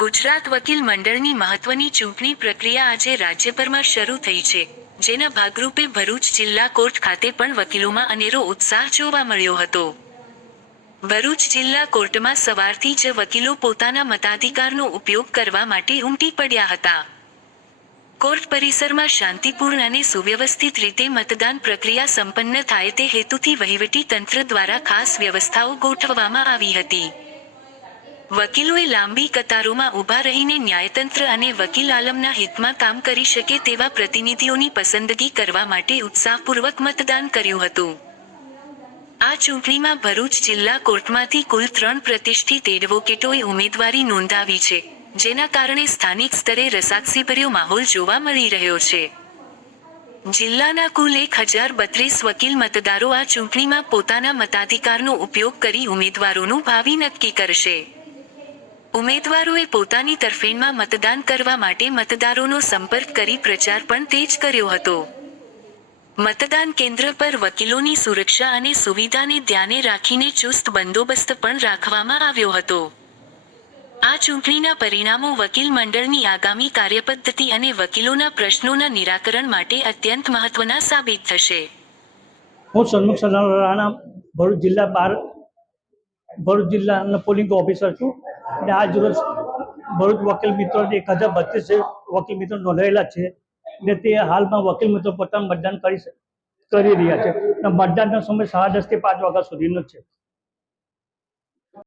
ગુજરાત વકીલ મંડળની મહત્વની ચૂંટણી પ્રક્રિયા આજે રાજ્યભરમાં શરૂ થઈ છે, જેના ભાગરૂપે ભરૂચ જિલ્લા કોર્ટ ખાતે પણ વકીલોમાં અનેરો ઉત્સાહ જોવા મળ્યો હતો. ભરૂચ જિલ્લા કોર્ટમાં સવારથી જ વકીલો પોતાના મતાધિકારનો ઉપયોગ કરવા માટે ઉમટી પડ્યા હતા. કોર્ટ પરિસરમાં શાંતિપૂર્ણ અને સુવ્યવસ્થિત રીતે મતદાન પ્રક્રિયા સંપન્ન થાય તે હેતુથી વહીવટી તંત્ર દ્વારા ખાસ વ્યવસ્થાઓ ગોઠવવામાં આવી હતી. વકીલોએ લાંબી કતારોમાં ઊભા રહીને ન્યાયતંત્ર અને વકીલ આલમના હિતમાં કામ કરી શકે તેવા પ્રતિનિધિઓની પસંદગી કરવા માટે ઉત્સાહપૂર્વક મતદાન કર્યું હતું. આ ચૂંટણીમાં ભરૂચ જિલ્લા કોર્ટમાંથી કુલ 3 પ્રતિષ્ઠિત એડવોકેટોએ ઉમેદવારી નોંધાવી છે, જેના કારણે સ્થાનિક સ્તરે રસાકસીભર્યો માહોલ જોવા મળી રહ્યો છે. જિલ્લાના કુલ 1032 વકીલ મતદારો આ ચૂંટણીમાં પોતાના મતાધિકારનો ઉપયોગ કરી ઉમેદવારોનું ભાવિ નક્કી કરશે. ઉમેદવારોએ પોતાની તરફેણમાં મતદાન કરવા માટે મતદારોનો સંપર્ક કરી પ્રચાર પણ તેજ કર્યો હતો. મતદાન કેન્દ્ર પર વકીલોની સુરક્ષા અને સુવિધાને ધ્યાને રાખીને ચુસ્ત બંદોબસ્ત પણ રાખવામાં આવ્યો હતો. આ ચૂંટણીના પરિણામો વકીલ મંડળની આગામી કાર્યપદ્ધતિ અને વકીલોના પ્રશ્નોના નિરાકરણ માટે અત્યંત મહત્વના સાબિત થશે. હું સન્મુખ સલામ રાણા ભરૂચ જિલ્લાના પોલિંગ ઓફિસર છું અને આજ રોજ ભરૂચ વકીલ મિત્રો 1032 વકીલ મિત્રો નોંધાયેલા છે અને તે હાલમાં વકીલ મિત્રો પોતાનું મતદાન કરી રહ્યા છે. મતદાનનો સમય 10:30 થી 5 વાગ્યા સુધીનો છે.